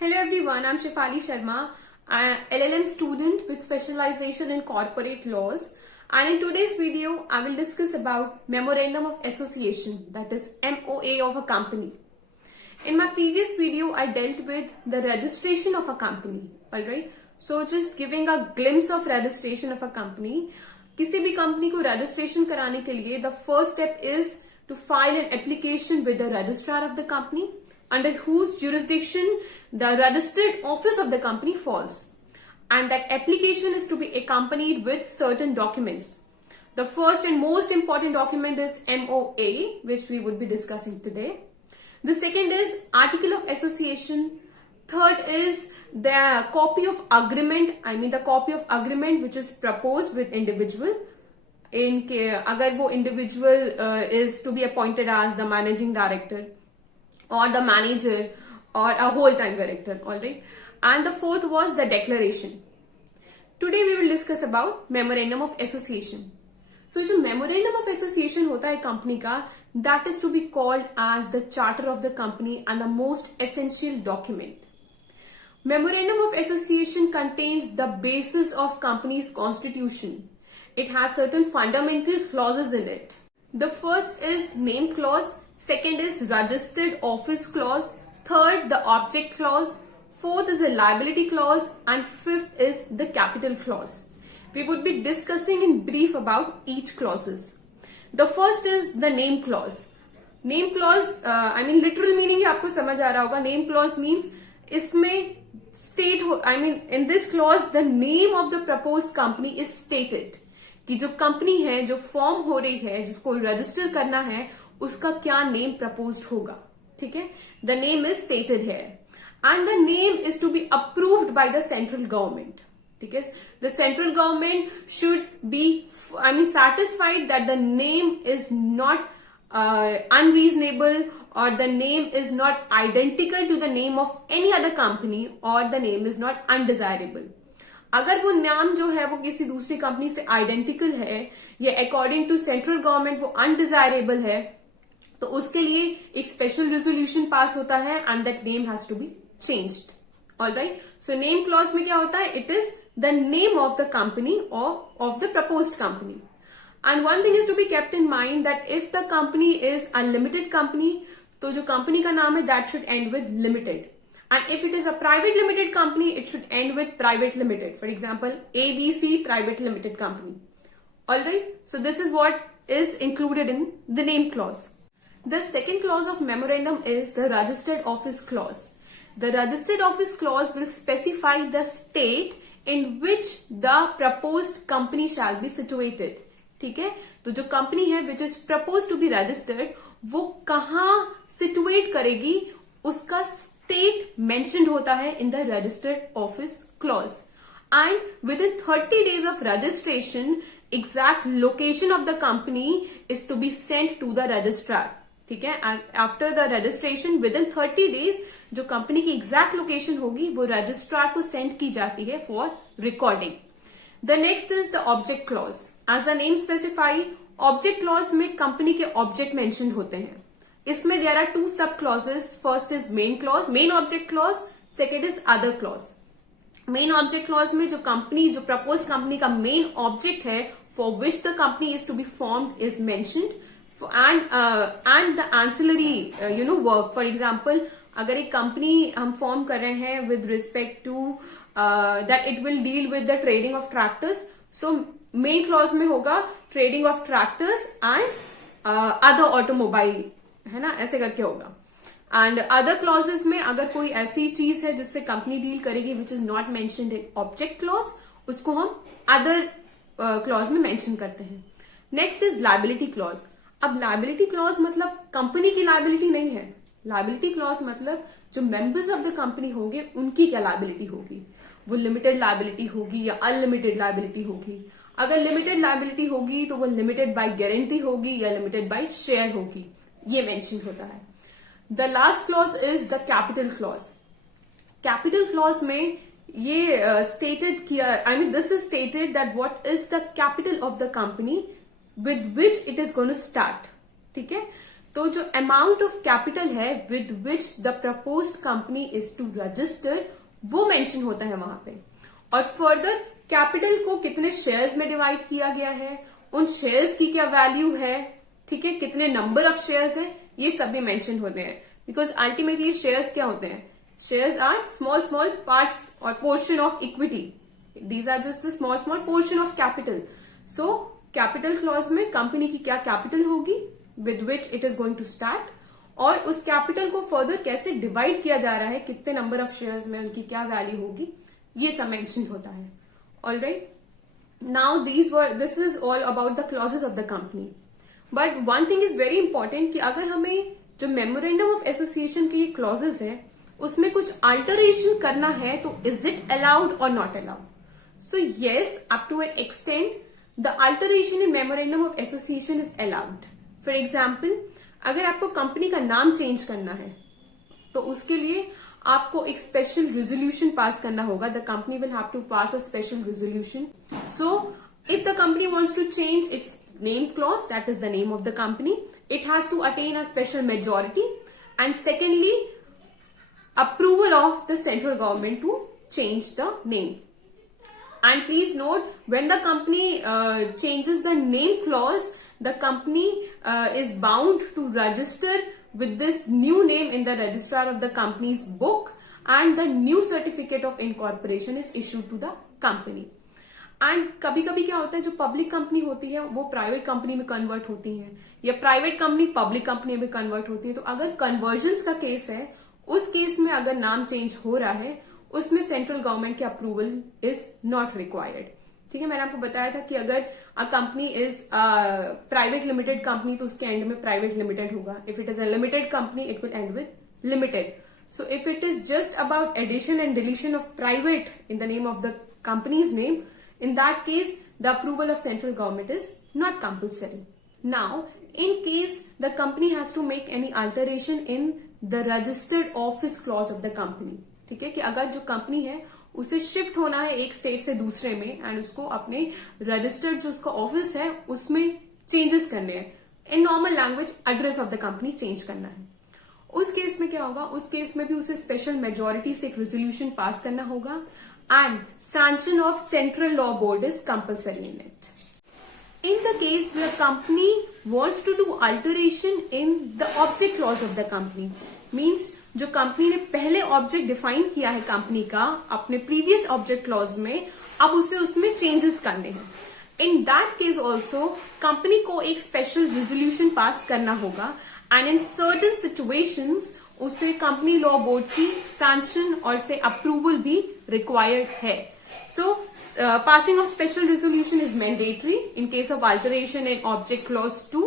Hello everyone, I'm Shefali Sharma, an LLM student with specialization in corporate laws. And in today's video, I will discuss about Memorandum of Association, that is MOA of a company. In my previous video, I dealt with the registration of a company, alright? So just giving a glimpse of registration of a company. किसी भी company को registration कराने के लिए, the first step is to file an application with the registrar of the company, under whose jurisdiction the registered office of the company falls. And that application is to be accompanied with certain documents. The first and most important document is MOA, which we would be discussing today. The second is Article of Association. Third is the copy of agreement, the copy of agreement which is proposed with individual. अगर वो individual is to be appointed as the managing director or the manager or a whole-time director, alright? And the fourth was the declaration. Today we will discuss about Memorandum of Association. So जो Memorandum of Association होता है company का, that is to be called as the charter of the company and the most essential document. Memorandum of Association contains the basis of company's constitution. It has certain fundamental clauses in it. The first is name clause. Second is registered office clause. Third, the object clause. Fourth is a liability clause. And fifth is the capital clause. We would be discussing in brief about each clauses. The first is the name clause. Name clause, literal meaning है आपको समझ आ रहा होगा. Name clause means इसमें state in this clause the name of the proposed company is stated. कि जो कंपनी है, जो फॉर्म हो रही है, जिसको रजिस्टर करना है, उसका क्या नेम प्रपोज्ड होगा. ठीक है, the name is stated here and the name is to be approved by the central government. ठीक है, the central government should be satisfied that the name is not unreasonable or the name is not identical to the name of any other company or the name is not undesirable. अगर वो नाम जो है वो किसी दूसरी कंपनी से आइडेंटिकल है या अकॉर्डिंग टू सेंट्रल गवर्नमेंट वो अनडिजायरेबल है, तो उसके लिए एक स्पेशल रेजोल्यूशन पास होता है and that name has to be changed. Alright, so name clause में क्या होता है, it is the name of the company और of the proposed company. And one thing is to be kept in mind that if the company is a limited company, तो जो company का नाम है that should end with limited. And if it is a private limited company, it should end with private limited. For example, ABC Private Limited Company. Alright, so this is what is included in the name clause. The second clause of memorandum is the registered office clause. The registered office clause will specify the state in which the proposed company shall be situated. ठीक है, तो जो कंपनी है which is proposed to be registered, वो कहाँ situate करेगी, उसका state mentioned होता है in the registered office clause. And within 30 days of registration exact location of the company is to be sent to the registrar. ठीक है, and after the registration within 30 days जो कंपनी की exact location होगी वो registrar को send की जाती है for recording. The next is the object clause. As the name specify, object clause में कंपनी के ऑब्जेक्ट मेंशन होते हैं. इसमें there are two sub clauses. First is main clause, main object clause. Second is other clause. Main object clause में जो company, जो propose company का main object है for which the company is to be formed is mentioned and the ancillary work. For example, अगर एक company हम form कर रहे हैं with respect to that it will deal with the trading of tractors, so main clause में होगा trading of tractors and other automobile, है ना, ऐसे करके होगा. एंड अदर क्लॉजेस में अगर कोई ऐसी चीज है जिससे कंपनी डील करेगी which is not mentioned in object clause, उसको हम अदर क्लॉज में मेंशन करते हैं. Next is liability clause. अब लायबिलिटी क्लॉज मतलब कंपनी की लायबिलिटी नहीं है. लायबिलिटी क्लॉज मतलब जो मेंबर्स ऑफ द कंपनी होंगे उनकी क्या लायबिलिटी होगी, वो लिमिटेड लायबिलिटी होगी या अनलिमिटेड लायबिलिटी होगी. अगर लिमिटेड लायबिलिटी होगी तो वो लिमिटेड बाय गारंटी होगी या लिमिटेड बाय शेयर होगी, ये मेंशन होता है. The last clause is the capital clause. Capital clause में ये स्टेटेड किया, this is stated that what is the capital of the company with which it is going to start. ठीक है, तो जो अमाउंट ऑफ कैपिटल है with which the proposed company is to register वो mention होता है वहां पे। और फर्दर कैपिटल को कितने शेयर्स में डिवाइड किया गया है, उन शेयर्स की क्या वैल्यू है, ठीक है, कितने नंबर ऑफ शेयर्स है, ये सब भी मेंशन होते हैं। बिकॉज अल्टीमेटली शेयर्स क्या होते हैं, shares are small small parts और portion of equity, these are just the small small portion of capital. So capital clause में कंपनी की क्या कैपिटल होगी with which it is going to start, और उस कैपिटल को फर्दर कैसे डिवाइड किया जा रहा है, कितने नंबर ऑफ शेयर्स में उनकी क्या वैल्यू होगी, ये सब मेंशन होता है। Alright, now this is all about the clauses of the company. But one thing is very important कि अगर हमें जो मेमोरेंडम ऑफ एसोसिएशन के ये क्लॉजेस है उसमें कुछ अल्टरेशन करना है तो इज इट अलाउड और not allowed? So yes, up to an extent the alteration in memorandum of association is allowed. For example, अगर आपको कंपनी का नाम चेंज करना है तो उसके लिए आपको एक स्पेशल रेजोल्यूशन पास करना होगा। The company will have to pass a special resolution. So if the company wants to change its name clause, that is the name of the company, it has to attain a special majority, and secondly approval of the central government to change the name. And please note, when the company changes the name clause, the company is bound to register with this new name in the registrar of the company's book, and the new certificate of incorporation is issued to the company. And कभी कभी क्या होता है, जो public company होती है वो private company में कन्वर्ट होती है, या प्राइवेट कंपनी पब्लिक कंपनी में कन्वर्ट होती है। तो अगर कन्वर्जन्स का केस है, उस केस में अगर नाम चेंज हो रहा है, उसमें सेंट्रल गवर्नमेंट की अप्रूवल इज नॉट रिक्वायर्ड। ठीक है, मैंने आपको बताया था कि अगर a company is private limited company तो उसके एंड में प्राइवेट लिमिटेड होगा। If it is a limited company it will end with limited. So if it is just about addition and deletion of private in the name of the company's name, in that case the approval of central government is not compulsory. Now in case the company has to make any alteration in the registered office clause of the company, ठीक है, कि अगर जो कंपनी है उसे शिफ्ट होना है एक स्टेट से दूसरे में एंड उसको अपने रजिस्टर्ड जो उसका ऑफिस है उसमें चेंजेस करने हैं, in normal language address of the company change करना है, उस केस में क्या होगा, उस केस में भी उसे स्पेशल मेजोरिटी से एक रेजोल्यूशन पास करना होगा and sanction of central law board is compulsory in it. In the case where company wants to do alteration in the object clause of the company, means जो कंपनी ने पहले object define किया है कंपनी का अपने previous object clause में, अब उसे उसमें चेंजेस करने हैं। In that case also company को एक स्पेशल रेजोल्यूशन पास करना होगा, एंड इन सर्टेन सिचुएशंस उसे कंपनी लॉ बोर्ड की सैंक्शन और से अप्रूवल भी रिक्वायर्ड है। सो passing of special resolution is mandatory in case of alteration in object clause 2,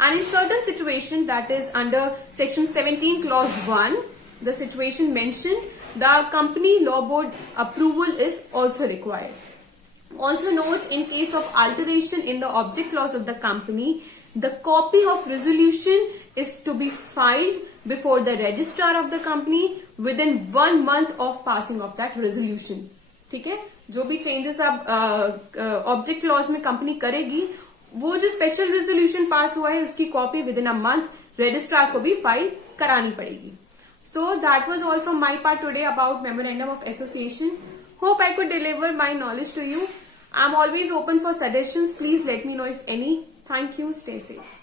and in certain situation, that is under section 17 clause 1, the situation mentioned, the company law board approval is also required. Also note, in case of alteration in the object clause of the company, the copy of resolution is to be filed before the registrar of the company within 1 month of passing of that resolution. ठीक है, जो भी चेंजेस आप object clause में कंपनी करेगी, वो जो special resolution pass हुआ है उसकी copy with in a month registrar को भी फाइल करानी पड़ेगी। So that was all from my part today about memorandum of association. Hope I could deliver my knowledge to you. I'm always open for suggestions. Please let me know if any. Thank you. Stay safe.